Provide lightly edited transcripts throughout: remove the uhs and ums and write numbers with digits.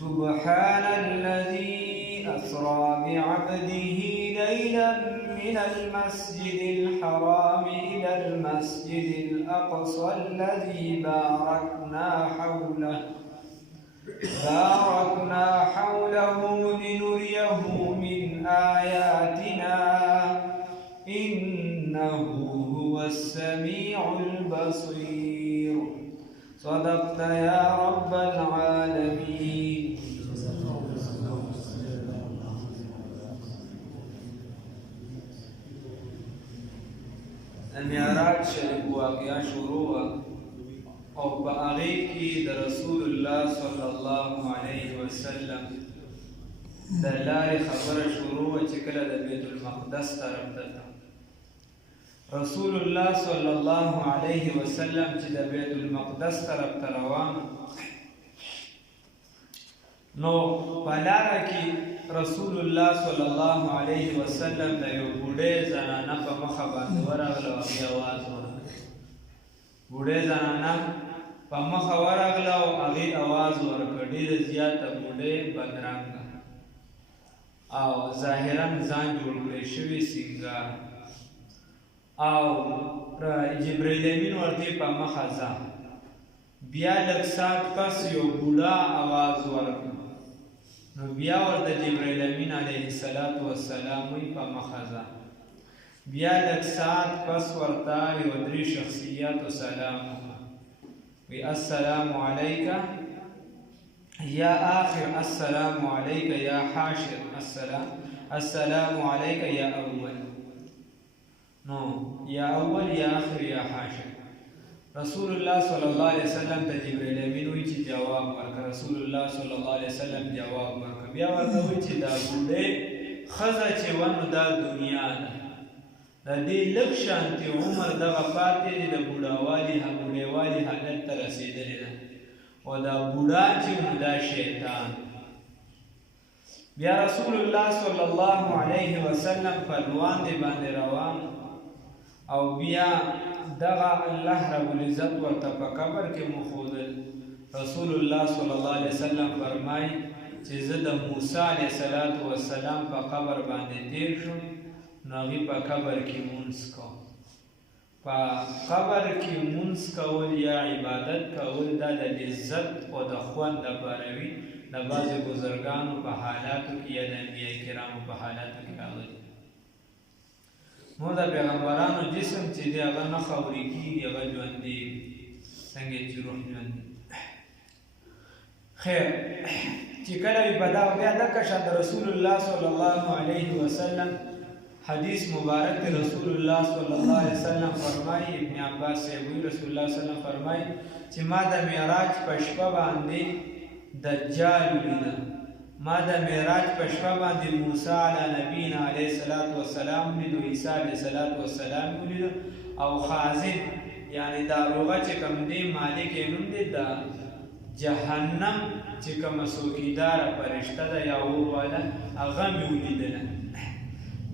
سبحان الذي أسرى بعبده ليلا من المسجد الحرام إلى المسجد الأقصى الذي باركنا حوله لنريه من آياتنا إنه هو السميع البصير. صدقت يا رب العالمين. معراج شریف واقعہ شروع ہوا اور باغی کی در رسول اللہ صلی اللہ علیہ وسلم در لار خبر شروع چکل در بیت المقدس طرف دتا. رسول اللہ صلی اللہ علیہ وسلم چی در بیت المقدس طرف تروان نو پلارا کی رسول الله صلی الله علیه وسلم د یو بوډۍ زنانه په مخه باندې ورغله او بیا اواز ورکړ. بوډۍ زنانه په مخه ورغله او هغې اواز ورکړ. ډېره زیاته بوډۍ بدرنګه او ظاهرا ځان جوړ کړی شوي سینګار او جبرائیل امین ورته په مخه ځه. بیا لږ ساعت پس یو بوډا اواز ورکړ. نو بیا ورته جبرائیل امین علیه السلام وی په مخه ځه. بیا لږ ساعت پس ورته یو درې شخصیاتو سلام وکړه. وی السلام علیک یا آخر، السلام علیک یا حاشر، السلام علیک یا اول. نو یا اول یا آخر یا حاشر. رسول الله صلی الله علیه وسلم ته جبرائیل امین وی چې جواب ورکړه. رسول الله صلی الله علیه وسلم جواب ورکړه. بیا ورته وی چې دا بوډۍ ښځه چې ونه دا دنیا ده، د دې لږ شانتې عمر دغه پاتې دی، د بوډاوالي حالت ته رسېدلې ده او دا بوډا چې نو دا شیطان. بیا رسول الله صلی الله علیه وسلم په لواندې باندې روان او بیا دغه الله رب العزت ورته په قبر کې مخودل. رسول الله صلی الله علیه وسلم فرمای چې زه د موسی علیه السلام په قبر باندې تیر شم، نو هغې په قبر کې مونځ کوم. په قبر کې مونځ کول یا عبادت کول دا د لذت او د خوند لپاره وي. د بعضې بزرګانو په حالاتو کې یا د انبیاء کرامو په حالاتو کې راغلي. نو د پیغمبرانو جسم چې دی هغه نه خاورې کېږي، هغه ژوندی وي څنګه چې روح ژوندی. خیر چې کله وي په دغه بیا دغه شان د رسول الله صلی الله علیه وسلم حدیث مبارک دی. رسول الله صلی الله علیه وسلم فرمایي، ابن عباس صاحب وایي رسول الله صلی الله علیه وسلم فرمایي چې ما د معراج په شپه باندې دجال ولیده. ما د معراج په شپه باندې موسی علی نبینا علیه السلام ولیدو، عیسی علیه السلام ولیدو او خازن یعنی داروغه چې کوم دی مالک یې نوم دی د جهنم چې کومه څوکیداره فرشته ده یا اور والا هغه مې ولیدله.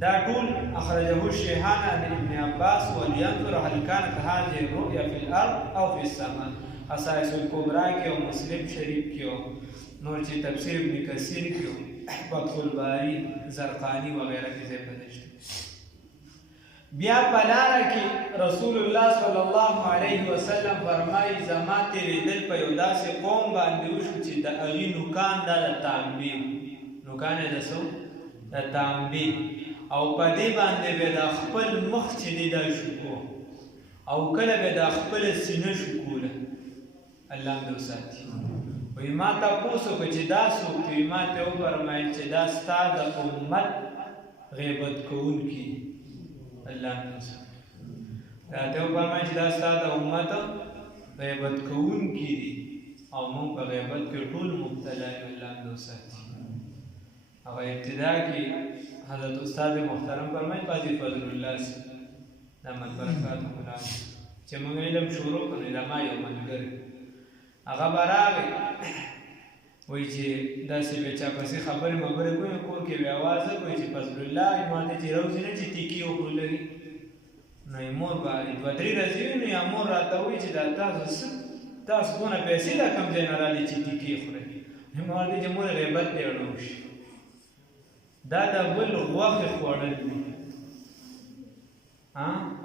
دا ټول اخرجه الشیخان عن ابن عباس ولینظر هل کانت هذه الرؤیا فی الارض او فی السماء. خصائص الکبرا کې او مسلم شریف کې او نور چې تفسیر ابن کثیر کې او فتح الباری زرقانی وغیرہ کې ځای پدې شته. بیا په لاره کې رسول الله صلی الله علیه وسلم فرمایي زما تېرېدل په یو داسې قوم باندې وشو چې د هغې نوکان دا د تانبې نوکان یې د څه د تانبې او په دې باندې به د خپل مخ چې دی دا شکو او کله به د خپله سینه شکوله. الله مې وساتي. وایي ما تپوس وکړه چې دا څوک دی؟ ما ته وفرمایل چې دا ستا د امت غیبت کوونکي دي. الله مې وساتي. راته وفرمایل چې دا ستا د امت غیبت کوونکي دي او موږ په غیبت کې ټول مبتلا یو. الله مې وساتي. هغه ابتدا کې حضرت استاد محترم فرمایي قاضي فضل الله دامت برکاته الله چې موږ علم شروع کړو د ما یو ملګری هغه به راغی وایي چې داسې به چا پسې خبرې کوي کور کې به اوازه کوي چې فضل الله ماته چې روزي نه چې تیکي وکړو لري نو یې مور به دوه درې ورځې وي نو یا مور راته وایي چې دا تاسو څه تاسو دونه پیسې دا کم ځای نه رالي چې ټیکې خورئ ما ورته چې مور غیبت دی اړو شي دا د بل غوښې خوړل دي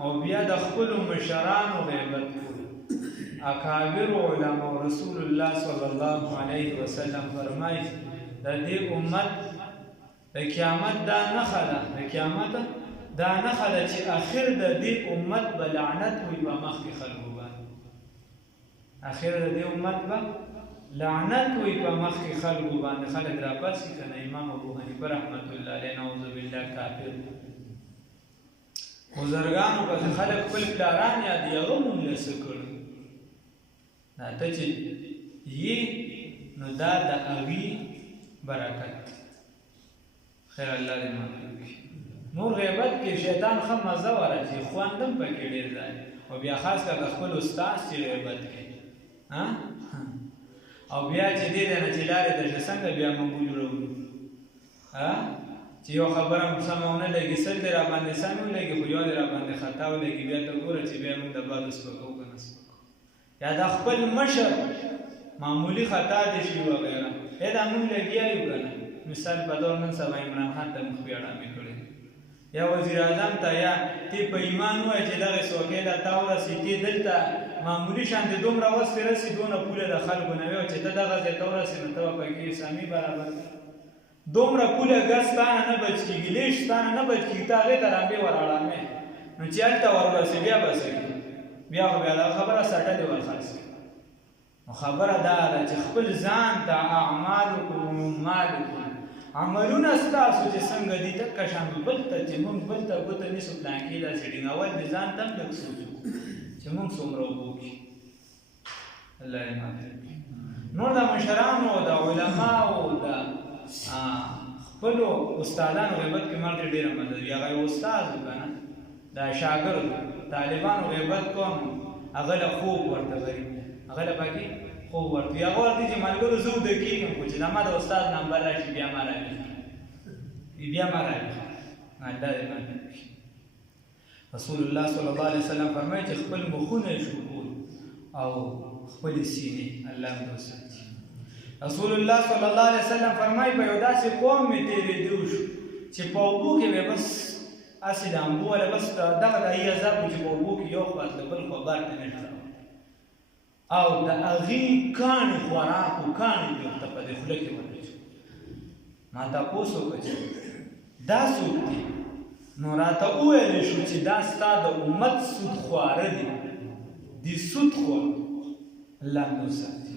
او بیا د خپلو مشرانو غیبت کول اکابر علما رسول الله صلی الله علیه وسلم فرمایي د دې امت د قیامت دا نښه ده د قیامت دا نښه ده چې اخر د دې امت به لعنت وي په مخکې خلکو باندې اخر د دې امت به لعنت وي په مخکې خلکو باندې خلک راپاسي که نه امام ابو حنیفه رحمت الله علیه نعوذ بالله کافر بزرګانو پسې خلک خپل پلاران یادي هغه مونږ له څه کړو دا ته چې یې نو دا د هغې برکت خیر الله دې معلوم کړي نور غیبت کې شیطان ښه مزه ورچي خوند هم پکې ډېر دی او بیا خاص کر د خپل استاد چې غیبت کوي او بیا چې دې دی نه چې لارې ته چې څنګه بیا موږ وجوړوو چې یو خبره مو سمه ونه لګي سل دې راباندې سمې ولګي خو یو دې راباندې خطا ولګي بیا ته ګوره چې بیا موږ د بادو سپکو که نه سپکو یا د خپل مشر معمولي خطا دې شي وغیره دا موږ لګیا یو که نه مثال په ډول نن سبا عمران خان ته مخ بیا ډامې کړی یا وزیر اعظم ته یا تی په ایمان ووایه چې دغې څوکۍ له تا ورسي تی دلته معمولي شانتې دومره وس پرې رسي دونه پوله د خلکو نه وي چې ته دغه ځای ته ورسې نو ته به پکې سامي برابر دومره پوله ګز ستانه نه بچ کېږي لیش ستانه نه بچ کېږي ته هغې ته رامبې ور اړامې نو چې هلته ورورسې بیا به څه کړي بیا خو بیا دغه خبره سټلې ور خلاص کړي نو خبره دا ده چې خپل ځان ته اعمالکم مالکم عملونه ستاسو چې څنګه دي ټکه شان بل ته چې موږ بل ته ګوته نیسو پلانکې داسې ډینګول مې ځان ته هم لږ سوچو چې موږ څومره اوبه وکړي الله دې معافي کړي نور د مشرانو د علماو د خپلو استادانو غیبت کې ما ته ډېره مدد وي هغه یو استاد و که نه د شاګرد طالبانو غیبت کوم هغه له خوب ورته غریب هغه له پکې خوب ورته هغه ورته چې ملګرو زه وده کېږم خو چې زما د استاد نمبر راشي بیا ما راوي بیا ما راوي الله دې معافي کړي رسول الله صلی الله علیه وسلم فرمایي چې خپل مخونه شکول او خپل سینې الله دې وساتي رسول الله صلی الله علیه وسلم فرمایي په یو داسې قوم مې تېرېدو شو چې په اوبو کې به بس هسې د امبو والا بس دغه د هغې عذاب و چې په اوبو کې یو خوا د بل خوا بار ته نه او د هغې کاڼې خوراک و کاڼې مې ورته په دې خوله کې ورچو ما تپوس وکړه چې دا څوک دي نو راته وویلی شو چې دا ستا د امت سود خواره دي دي سود خور الله دې وساتي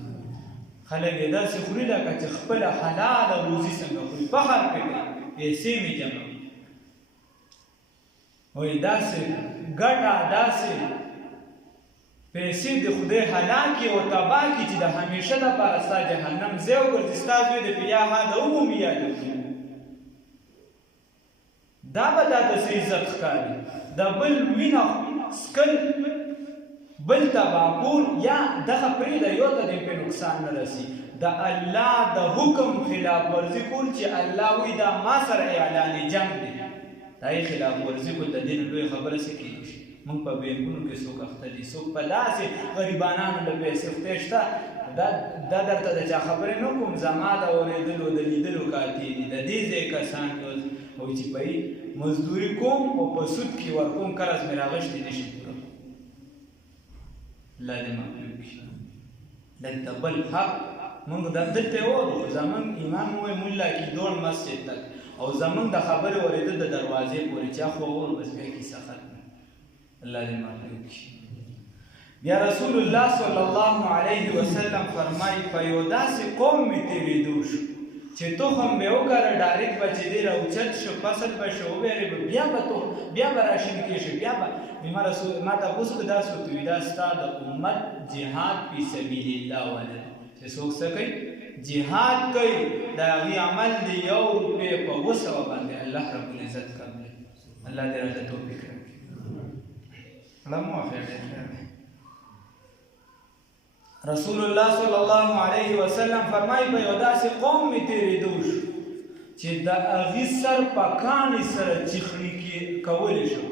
خلک یې داسې خوري لکه چې خپله حلاله روزي څنګه خوري فخر پرې کوي پیسې مې جمع وایي داسې ګټه داسې پیسې د خدای هلاکې او تباه کړي چې د همیشه دپاره ستا جهنم ځای وګرځي ستا زوی د بیا د عمومي یاد وکړي دا به دا داسې عزت ښکاري د بل وینه څکل بل تباه کول یا دغه پرېږده یو ته دې پرې نقصان نه رسي د الله د حکم خلاف ورزي کول چې الله وایي دا ما سره اعلان جنګ دی د هغې خلاف ورزي کول د دې نه لویه خبره څه کېږي شي موږ په بینکونو کې څوک اخته دي څوک په داسې غریبانانو له پیسې خدای شته دا درته د چا خبرې نه کوم زما د اورېدلو د لیدلو کاتې دي د دې ځای کسان او چې په مزدوري کوم او په سود کې ورکوم قرض مې راغشتې نه شي پوره الله دې معلوم کړي دلته بل حق موږ دلته ووایو زموږ امام ووایي ملا کې دوړ مسجد تک او زموږ د خبرې اورېده د دروازې پورې چا خو وویل بس بیا کیسه ختمه الله دې معلوم کړي بیا رسول الله صلی الله علیه وسلم فرمایي په یو داسې قوم مې تېرېدو شو چې تخم به وکره ډایرکټ به چې دی راوچت شو فصل به شو وبېرې به بیا به راشین کېږي بیا به ما تپوس کړه دا څوک وي دا ستا د امت جهاد فی سبیل الله والا چې څوک څه کوي جهاد کوي د هغې عمل د 1 روپۍ په 200 باندې الله رب العزت کوي الله دې راته توفیق راکړي الله مو خیر دی رسول الله صلی الله علیه وسلم فرمایي په یو داسې قوم مې تېرېدو شو چې د هغې سر په کاڼي سره چیخړي کولی شو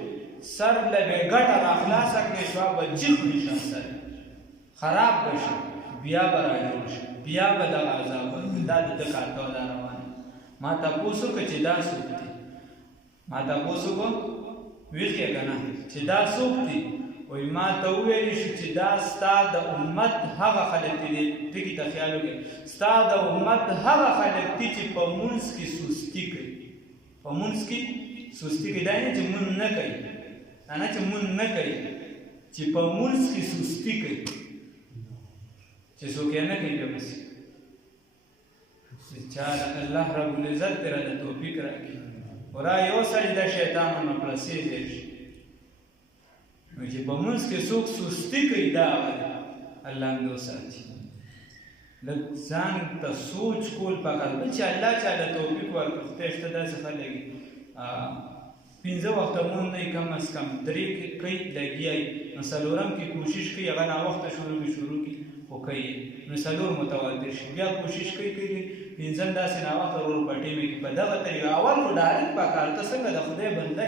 سر له به ګټه راخلاصه کړې شوه به چیخړي شم سر خراب به شو بیا به راجوړ شي، بیا به دغه عذاب ورکړي. دا د ده کار کوه، دا روانه. ما تپوس وکړه چې دا څوک دي، ما تپوس وکړه ویښ یې که نه چې دا څوک دي. وایي ما ته وویل شو چې دا ستا د امت هغه خلک دي. ټکي ته خیال وکړئ، ستا د امت هغه خلک دي چې په مونځ کې سستي کوي. په مونځ کې سستي کوي، دا نه چې مونځ نه کوي، دا نه چې مونځ نه کوي، چې په مونځ کې سستي کوي. چې څوک یې نه کوي بیا بس چا الله رب العزت دې راته توفیق راکړي. ورا یو سجده شیطانانو پړسې دی شي، نو چې په مونځ کې څوک سستي کوي دا الله هم دې وساتي. لږ ځان ته سوچ کول پکار ده چې الله چاله توفیق ورکړي. خدای شته داسې خلک 5 وخته مونځ نه کم از کم 3 کوي لګیا وي، نو 4م کې کوشش کوي هغه ناوخته شروع کړي خو کوي، نو 4 متواتر شي، بیا کوشش کوي 5م داسې ناوخته ورور پټې وي. په دغه طریقه اول خو ډایرکټ پکار ته څنګه د خدای بنده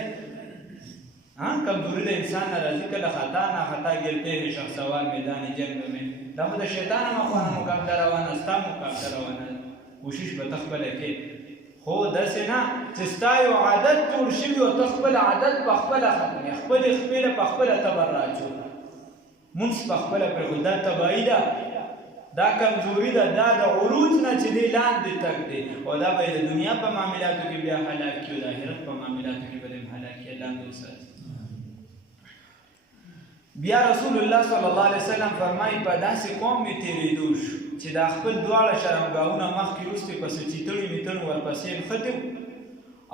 کمزوری د انسان نه راځي، کله خطا نه خطا ګرتے ہیں شخصوار میدان جنگ میں. دا خو د شیطان مخوانه مقابله روانه، ستا مقابله روانه. کوشش به ته خپله کې، خو داسې نه چې ستا یو عادت جوړ شوي او ته خپل عادت په خپله ختمې، خپلې خپلې په خپله ته به راچوي، مونځ په خپله پرېښود. دا تباهي ده، دا کمزوري ده، دا د عروج نه چې دی لاندې تګ دی. او دا به د دنیا په معاملاتو کې بیا هلاک کي او د آخرت په معاملاتو کې به هم هلاک کي. الله دې وساتي. بیا رسول الله صلی الله علیه وسلم فرمایي په داسې قوم مې تېرېدو شو چې دا خپل دواړه شرمګاهونه مخکې وروستې پسې چیتڼې میتڼې ورپسې نښتې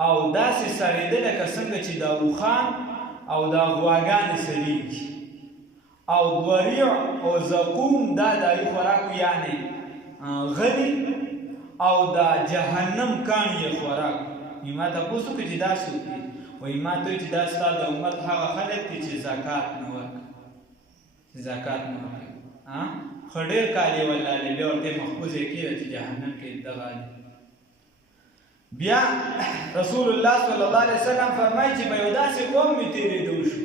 او داسې سړېده لکه څنګه چې دا اوښان او دا غواګانې سړېږي، او ضریع او زقوم دا د هغې خوراک یعنې غلي او دا جهنم کاڼي یې خوراک. ما تپوس وکړه چې دا څوک دي؟ وایي ما ته وایي چې دا ستا د امت هغه خلک دي چې زکات نه ورکوي، زکات نه ورکوي. ښه ډېر کال یې ولالې بیا ورته محفوظ یې کېږي چې جهنم کې دغه دي. بیا رسول الله صلی الله علیه وسلم فرمایي چې په یو داسې قوم مې تېرېدو شو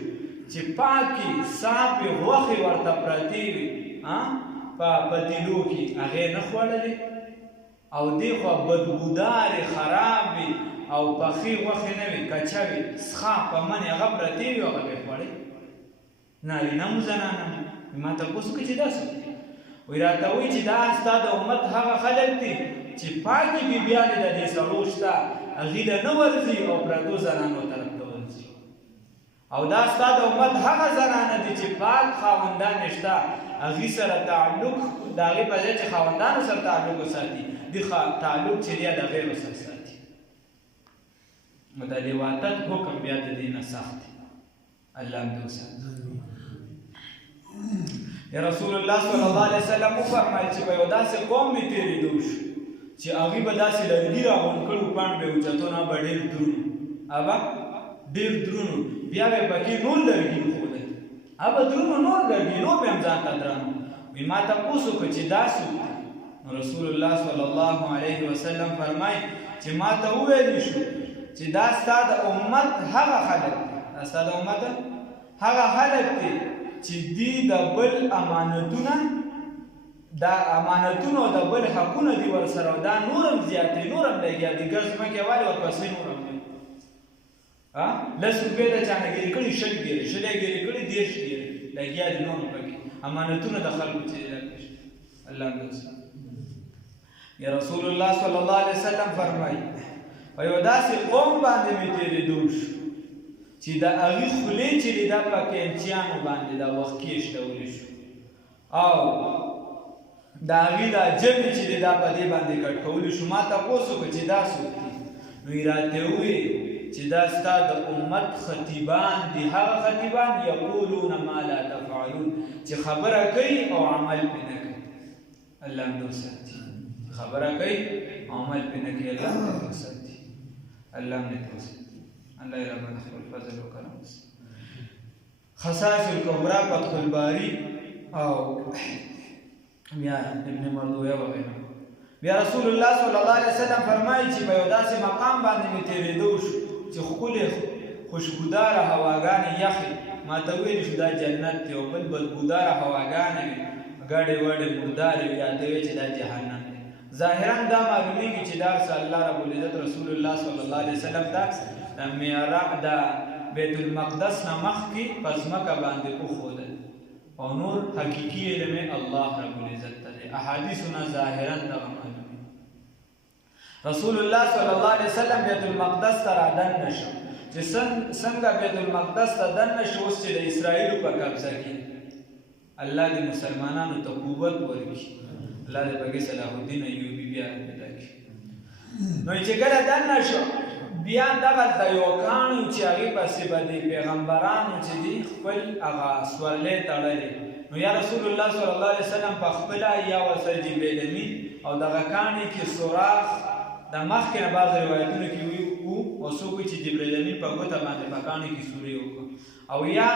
چې پاکې صافې غوښې ورته پرتې وي په پتیلو کې، هغې نه خوړلې، او دې خوا بدبودارې خرابې او پخې غوښې نه وي، کچه وي، څښا په منې هغه پرتې وي، هغه به یې خوړې. نارینه مو زنانه مو. ما تپوس وکړه چې دا څوک دي؟ وایي راته وایي چې دا ستا د امت هغه خلک دي چې پاکې بیبیانې د دې سړو شته، هغې له نه ورځي او پردو زنانو طرف ته ورځي. او دا ستا د امت هغه زنانه دي چې پاک خاوندانې شته، هغې سره تعلق د هغې په ځای چې خاوندانو سره تعلق وساتي، دې تعلق چې دی د غیرو سره ساتي. نو د لواطت حکم بیا د دې نه سخت دی. الله هم دې وساتي. رسول الله صلی الله علیه وسلم وفرمایل چې په یو داسې قوم مې تېرېدو شو چې هغوی به داسې لرګي راغونډ کړي وو، پاڼ به یې اوچتونه به ډېر درونو، هغه ډېر درونو، بیا به یې پکې نور لرګي وښودل، هغه درونو نور لرګي، نور به یې هم ځان ته درانه. وایي ما تپوس وکړه چې دا څوک دی؟ نو رسول الله صلی الله علیه وسلم فرمایي چې ما ته وویل شو چې دا ستا د امت هغه خلک دي، دا ستا د امت هغه خلک دي چې دوی د بل امانتونه، دا امانتونه او د بل حقونه دي ورسره، دا نور هم زیات دي، نور هم لګیا دي، ګز ځمکې والي ورپسې نور هم دي. 10 روپۍ د چا نه ګیرې کړي، 20 ګیرې، 20 ګیرې کړي، 30 ګیرې لګیا دي، نور هم پکې امانتونه د خلکو چې الله دې وساتي. یا رسول الله صلی الله علیه وسلم فرمایي په یو داسې قوم باندې مې تېرېدو شو چې د هغې خولې چې دي دا په کیمچیانو باندې دا وخت کېشتولی شو، او د هغې دا جبې چې دي دا په دې باندې کټ کولی شو. ما تپوس وکړه چې دا څوک دي؟ نو یې راته وویې چې دا ستا د امت خطیبان دي، هغه خطیبان یقولون ما لا تفعلون چې خبره کوي او عمل پرې نه کوي. الله هم دې وساتي. خبره کوي او عمل پرې نه کوي. الله هم دې وساتي. الله هم دې وساتي. الله يا رب خپل فضل وکړم. خصائص الکبرى فتح الباری او بیا ابن مردویه وغیره. بیا رسول الله صلی الله علیه وسلم فرمایي چې په یو داسې مقام باندې مې تېرېدو شو چې ښکلې خوشبوداره هواګانې یخې، ما ته ویل شو دا جنت دی، او بل بدبوداره هواګانې وي، ګډې وډې مردارې وي یا ته وایې چې دا جهنم دی. ظاهرا دا معلومیږي چې دا الله رب العزت رسول الله صلی الله علیه وسلم ته د معراج د بیت المقدس نه مخکې په ځمکه باندې وښودل او نور حقیقي علم الله رب العزت ته دی. احادیثونه ظاهرا دغه معلومي. رسول الله صلی الله علیه وسلم بیت المقدس ته رادننه شو چې څنګه بیت المقدس ته دننه شو اوس چې د اسرائیلو په قبضه کې الله دې مسلمانانو ته قوت ورکړي. الله دې پکې صلاح الدین ایوبي بیا پیدا کړي. نو چې کله دننه شو بیا دغلته یو کاڼ چې هغې پسې به د پیغمبرانو چې دي خپل هغه سورلۍ تړلې. نو یا رسول الله صلی الله علیه وسلم په خپله یا ورسره جبریل امین او دغه کاڼي کې سوراخ د مخکې نه بعضو روایتونو کې وو او څوک وایي چې جبریل امین په ګوته باندې په کاڼي کې سورې وکړه او یا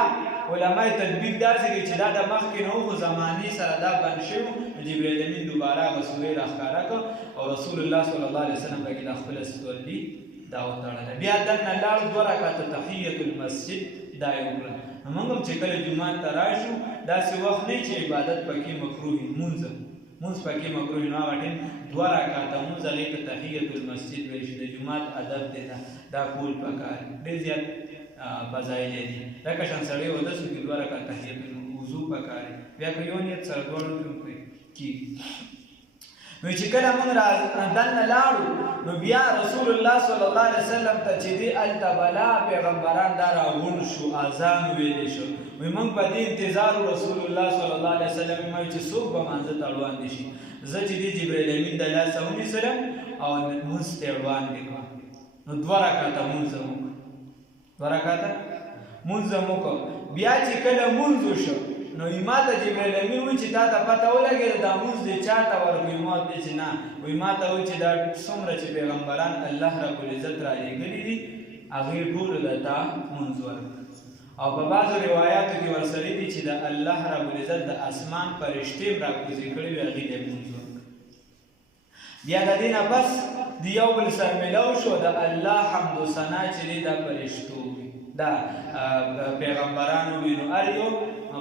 علماء تطبیق داسې کوي چې دا د مخکې نه وو خو زمانې سره دا بند شوي وو. جبریل امین دوباره هغه سورې راښکاره کړه او رسول الله صلی الله علیه وسلم پکې د خپله سورلي دا وتړله. بیا دننه لاړو 2 رکعته تحیة المسجد دا یې وکړه. موږ هم چې کله جومات ته راشو داسې وخت نه چې عبادت پکې مکروه وي، مونځ پکې مکروه وي، نو هغه ټیم 2 رکعته مونځ هغې ته تحیة المسجد ویل شي. د جومات ادب دی دا کول پکار ډېر زیات فضایل دي. لکه شان سړی اودس وکړي 2 رکعته تحیة الوضو پکار دی. بیا که یو نیت سره دواړه کېږي. نو چې کله موږ دننه لاړو نو بیا رسول الله صلی الله علیه وسلم ته چې دی هلته بلا پیغمبران دا راغونډ شو، اذان ویلی شو. وایي موږ په دې انتظار رسول الله صلی الله علیه وسلم وایي چې څوک به مانځه ته وړاندې شي. زه چې دی جبریل امین د لاسه ونیسلم او مونځ ته یې وړاندې کړه. نو 2 رکعته مونځ هم وکړه، 2 رکعته مونځ هم وکړه. بیا چې کله مونځ وشو نو ما ته جبریل امین وایي چې تا ته پته ولګېده دا مونځ دې چا ته ورکړو؟ ما ورته چې نه. وایي ما ته وایي چې دا څومره چې پیغمبران الله رب العزت رالېږلي دي هغې ټولو له تا مونځ ورکړه. او په بعضو روایاتو کې ورسره دي چې د الله رب العزت د اسمان فرشتې هم راکوزې کړي وي هغې ته یې مونځ ورکړه. بیا د دې نه بس د یو بل سره میلاو شو د الله حمد و ثنا چې دی دا فرشتو وي دا پیغمبرانو وي. نو هر یو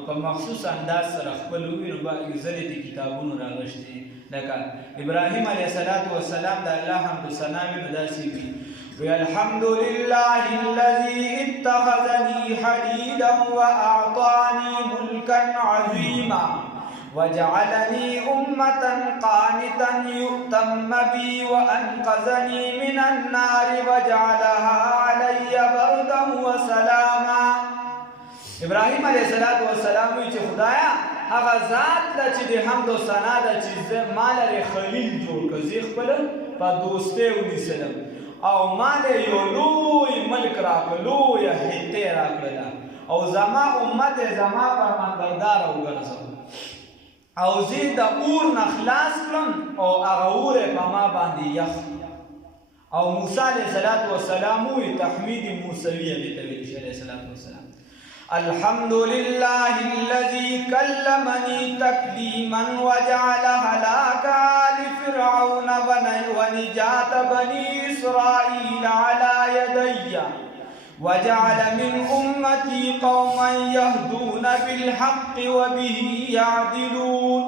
په مخصوص انداز سره خپل ووي. نو ځلې د کتابونو راغشتي لکه ابراهیم علیه السلام د الله حمد و ثنا وي نو داسې وي الحمد لله الذي اتخذني حديدا وأعطاني ملكا عظيما وجعلني أمة قانتا يؤتم بي وأنقذني من النار وجعلها علي بردا وسلاما. ابراهیم علیه السلام وی چې خدایا هغه ذات ده چې د حمد و ثنا ده چې ما لرې خلیل جوړ کړ، زه خپله په دوستۍ ونیسلم او ما له یو لوی ملک راکړه، لویه حتې راکړله او زما امت یې زما فرمانبرداره وګرځوه او زه د اور نه خلاص کړم او هغه اور یې په ما باندې یخ. او موسی علیه السلام وایي تحمید موسوي هغې ته ویل شي علیه السلام الحمد لله الذي كلمني تكليما وجعل هلاك آل فرعون ونجاة بني إسرائيل على يدي وجعل من أمتي قوما يهدون بالحق وبه يعدلون.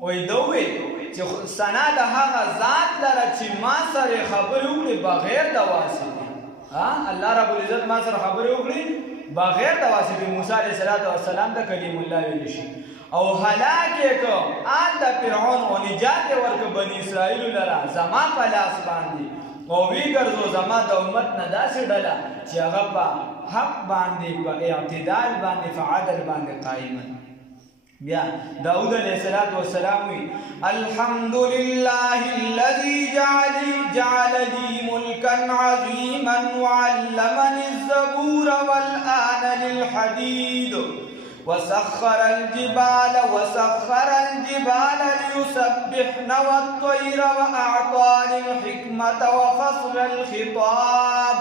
ويدوي چې ثنا د هغه ذات لره چې ما سره خبرې وکړي بغیر د واسطې. الله رب العزت ما سره خبرې وکړي بغیر د واسطې. موسی علیه السلام د کلیم الله ویل شي او هلاک یې کړ آل د فرعون او نجات یې ورکړ بني اسرائیلو لره زما په لاس باندې او ویګرځو زما د امت نه داسې ډله چې هغه په حق باندې په اعتدال باندې په عدل باندې قایمه. بیا داود علیه السلام وی الحمد لله الذي جعل لي ملكا عظيما وعلمني الزبور والآن للحديد وسخر الجبال ليسبحن والطير وأعطاني الحكمة وفصل الخطاب.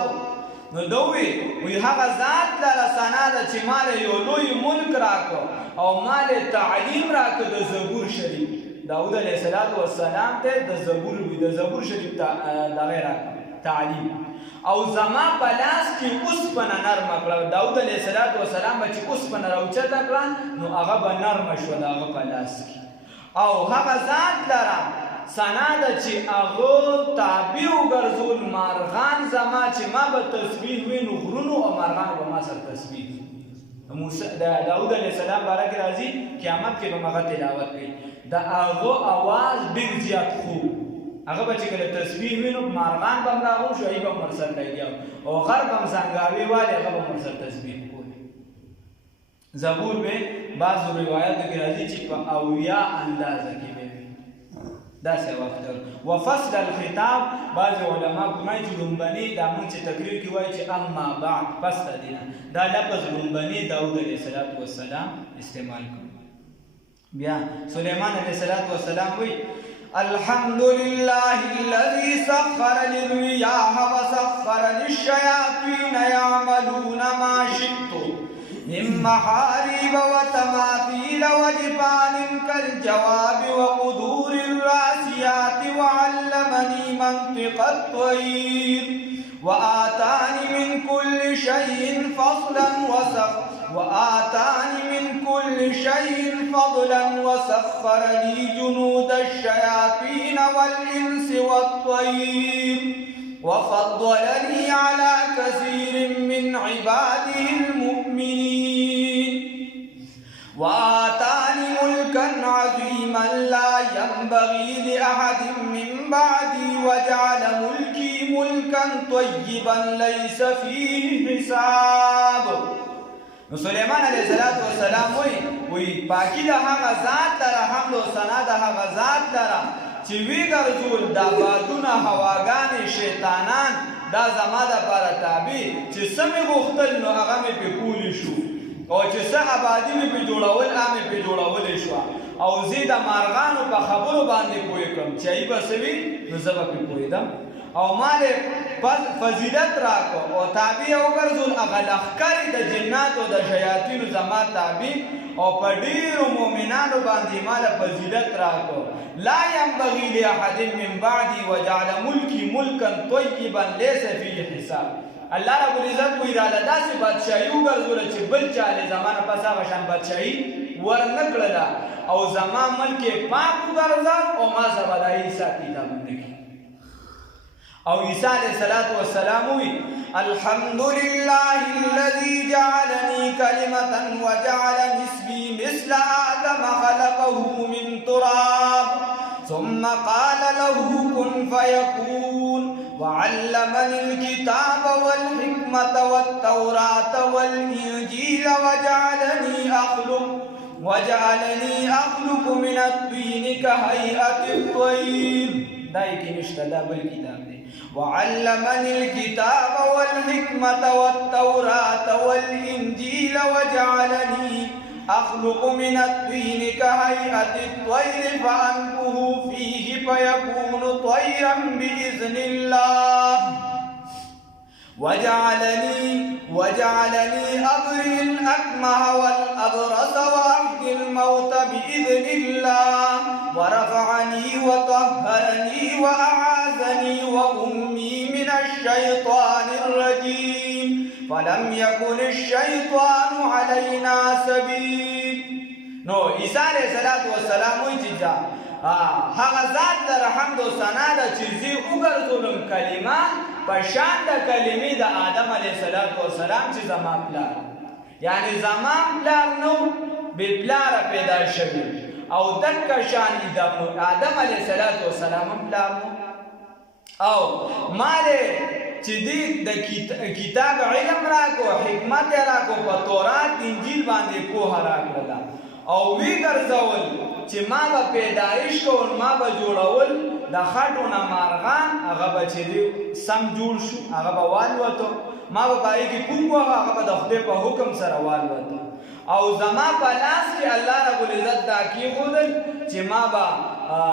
نو دوی وی هغه ذات لره ثنا ده چې ما له یو لوی ملک راکړ او ما له تعلیم راکړ د زبور شریف. داود علیه السلام ته د زبور شریف دغه راکړ تعلیم او زما په لاس کې اوسپنه نرمه کړه. داود علیه السلام به چې اوسپنه راوچته کړه نو هغه به نرمه شوه د هغه په لاس کې. او هغه ذات لره ثنا ده چې هغه تابع وګرځول مارغان زما چې ما به تسبیح وینو غرونو او مارغان به ما سره تسبیح داود علیه السلام باره کې راځي قیامت کې به هغه تلاوت کوي د هغه اواز ډېر زیات خوب هغه به چې کله تسبیح وینو مارغان به هم راغون شو ای به هم ورسره لګیا او غر به هم زنګاوې والي هغه به هم ورسره تسبیح کوي زبور به بعضو روایاتو کې راځي چې په اویا اندازه کې به داسې وخت وفصل الخطاب بعض علما کومای چې لومبني دا مونږ چې تقریر کې وایي چې اما بعد پس دینه دا لفظ لومبني داود علیه السلام استعمال کړ بیا سليمان علیه السلام وایي الحمد لله الذي سخر للرياح وسخر للشياطين يعملون ما شئت من محاريب وتماثيل وجفان كالجواب وقدور الراسيات وعلمني منطق الطير وآتاني من كل شيء فضلا وسخر لي جنود الشياطين والإنس والطير وفضلني على كثير من عباده المؤمنين وآتاني ملكا عظيما لا ينبغي لأحد من بعدي وجعل ملكي ملكا طيبا ليس فيه حساب سليمان عليه السلام وی پاکی د هغه ذات لره حمد او ثنا د هغه ذات لره چې وی ګرځول دا بادونه هواګانې شیطانان دا زما دپاره تابع چې څه مې غوښتل نو هغه مې پې کولی شو او چې څه آبادي مې پې جوړول هغه مې پې جوړولی شوه او زه د مارغانو په خبرو باندې پوه کړم چې ای به څه وي نو زه به پې پوهېدم او ما فضیلت راکړو او تابع وګرځول هغه لښکرې د جناتو د شیاطینو زما تابع او په ډېرو مؤمنانو باندې ما له فضیلت راکړو لا ينبغي لأحد من بعدي وجعل ملكي ملكا طيبا ليس فيه حساب الله رب العزت وی راله داسې بادشاهي وګرځوله چې بل چا له زمانه پس هغه شان بادشاهي ورنه کړله او زما ملک یې پاک وګرځاو او ما زه به د حساب کتابونه کړي او عیسی علیه السلام وی الحمد لله الذي جعلني كلمة وجعل نسبي مثل آدم خلقه من تراب ثم قال له كن فيكون وعلمني الكتاب والحكمة والتوراة والإنجيل وجعلني أخلق من الطين كهيئة الطير دايكي نشتدا بالكتاب دي وعلمني الكتاب والحكمة والتوراة والإنجيل وجعلني أخلق من الطين كهيئة الطير فأنفخ فيه فيكون طيرا بإذن الله وجعلني أبرئ الأكمه والأبرص وأحيي الموت بإذن الله ورفعني وطهرني وأعاذني وأمي من الشيطان الرجيم فلم يكن الشيطان علينا سبيل نو عیسی علیه السلام وی چې هغه ذات لره حمد او ثنا ده چې زه وګرځولم کلمه په شان د کلمې د آدم علیه السلام چې زما پلار یعنی زما پلار نو بې پلاره پیدا شوي او دکه شان آدم علیه السلام هم پلار نو او ما چې دې د کتاب علم راکو حکمت یې راکو په تورات انجیل باندې پوهه راکړله او وی ګرځول چې ما به پیدایش کول ما به جوړول د خټو نه مارغان هغه به چې سم جوړ شو هغه به والوتو ما به پای کې کوم وغه هغه به د خدای په حکم سره والوتو او زما په لاس کې الله رب العزت دا کېښودل چې ما به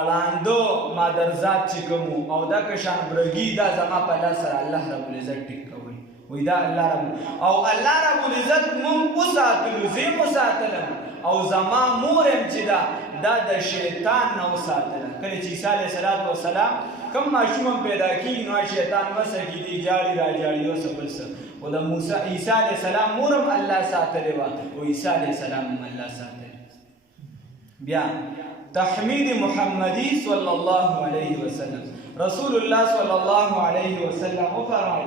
ړانده مادرزاد چې کوم او دا کشان برګي دا زما په لاس سره الله رب العزت ټیک کوي وی دا الله رب او الله رب العزت مونږ وساتلو زه وساتلم او زما مورم چې دا د شیطان نه وساتله کله چې عیسی علیه السلام کم ماشوم پیدا کیږي نو شیطان مسه کې دی جاړي را جاړي او څه بل څه او د موسی عیسی علیه السلام مورم الله ساتلې وه او عیسی علیه السلام هم الله ساتلی بیا تحمید محمدی صلی الله علیه وسلم. رسول الله صلی الله علیه وسلم فرمائے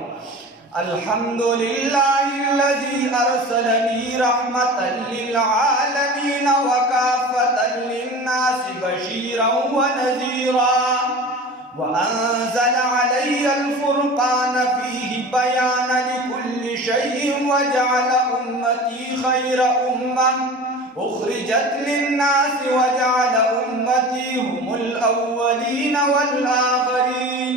الحمد لله الذي أرسلني رحمة للعالمين وكافة للناس بشيرا ونذيرا وأنزل علي الفرقان فيه بيان لكل شيء وجعل أمتي خير أمة أخرجت للناس وجعل أمتي هم الأولين والآخرين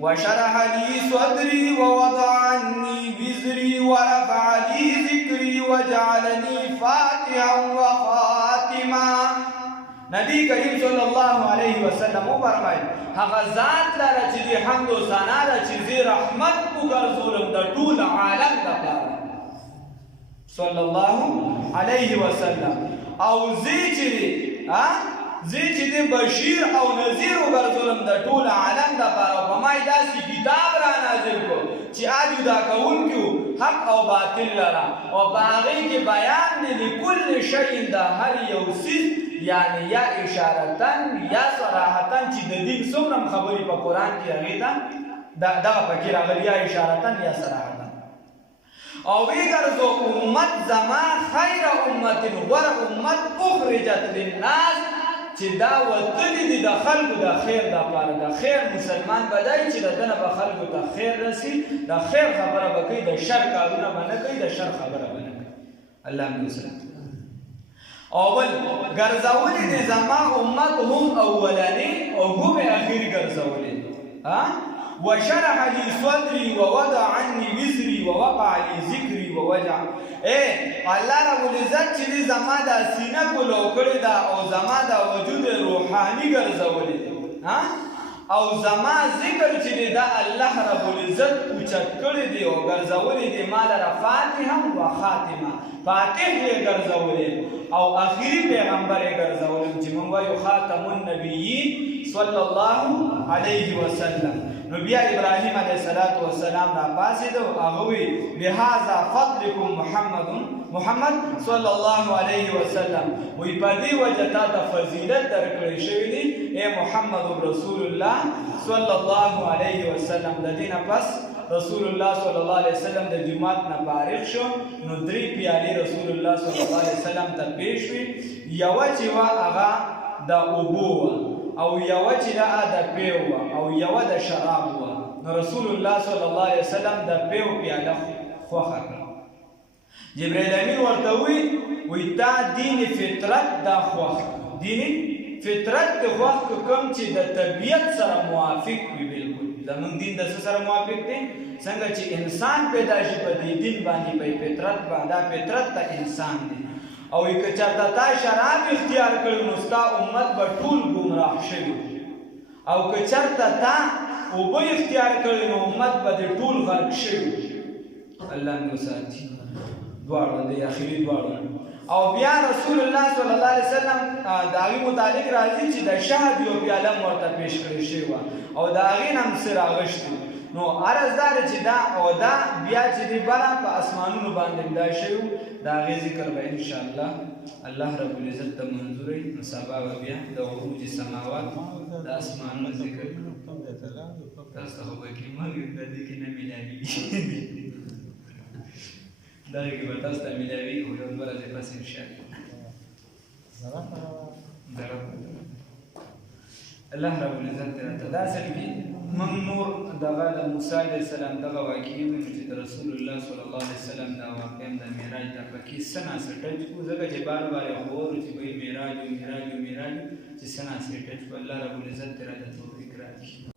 وشرح لي صدري ووضع عني وزري ورفع لي ذكري وجعلني فاتحا وخاتما. نبی کریم صلی الله علیه وسلم فرمایي هغه ذات لره چې د حمد او ثنا ده چې زه رحمت وګرځولم د ټول عالم لپاره صلی الله علیه وسلم او زه چې د بشیر او نذیر وګرځولم د ټول عالم لپاره په ما داسې کتاب را نازل کړ چې اجدا کوونکي حق او باطل لره او په هغې کې بیان دی د کل شی د هر یو څیز یعنی یا اشارتن یا صراحتن چې د دین څومره خبرې په قرآن کې هغې ته دغه پکې راغلي یا اشارتن یا صراحتن او وګرځو امت زما خیر امت غوره امت اخرجت للناس چې دا وتلي دي د خلکو د خیر دپاره د خیر مسلمان به دی چې د ده نه به خلکو ته خیر رسي د خیر خبره به کوي د شر کارونه به نه کوي د شر خبره به نه کوي. الله مې وسلم اول ګرځولې دي زما امت هم اولنی او هم اخري ګرځولې وشرح لي صدري ووضع عني وزري ووقع لي ذكري ووجع الله رب العزت چې زما د سینه کولو کړی دا او زما د وجود روحاني ګرځولې او زما ذکر چې دا الله رب العزت اوچت کړی دی او ګرځولې دی ما لره فاتحه و خاتمه فاتح یې ګرځولې او اخري پیغمبر یې ګرځولې چې موږ وایو خاتم النبیین صلی الله علیه وسلم. نو بیا ابراهیم علیه السلام را پاسېد او هغه وی بهذا فضلکم محمد صلی الله علیه وسلم وی په دې وجه تا ته فضیلت درکړی شوی دی ای محمد رسول الله صلی الله علیه وسلم. د دې نه پس رسول الله صلی الله علیه وسلم د جمعات نه فارغ شو نو 3 پیالې رسول الله صلی الله علیه وسلم ته پیش وی یوه چې وه هغه د اوبو او یوه چې د پیو او یوه د شراب وه نو رسول الله صلی الله علیه وسلم د پیو پیاله خوښه کړه. جبرائیل امین ورته وی تا دین فطرت دا خوښ دین فطرت د خوښ کوم چې د طبیعت سره موافق وي. بالکل زمونږ دین د څه سره موافق دی څنګه چې انسان پیدا شي په دې دین باندې په فطرت باندې دا فطرت د انسان دی او که چېرته تا شراب اختیار کړی نو ستا امت به ټول ګمراه شوي او که چېرته تا اوبه اختیار کړی نو امت به د ټول غرق شوي. الله مې وساتي دواړه د اخري دواړه. او بیا رسول الله صلی الله علیه وسلم د هغې متعلق راځي چې د شهد یو پیاله هم ورته پیش کړې شوې وه او د هغې نه هم څه راغشتي نو عرض دا دی چې دا او دا بیا چې دی بره په اسمانونو باندې دا شوي د هغې ذکر به انشاءالله الله رب العزت ته منظور وي نو سبا به بیا د عروج سماوات د اسمانونو ذکر تاسو ته خو به کې مرګ د دې کې نه میلاویږي دغه کې به تاسو ته میلاوي او یو دوه ورځې پس انشاءالله الله رب العزت ته داسې کې موږ نور دغه د موسی علیه السلام دغه واقعې وینو چې د رسول الله صلی الله علیه وسلم دا واقع د معراج دا پکې څه ناڅه ټچ کړو ځکه چې بار بار یې خبرو چې وایي معراج چې څه ناڅه ټچ کړو. الله رب العزت ته راته توفیق راکړي.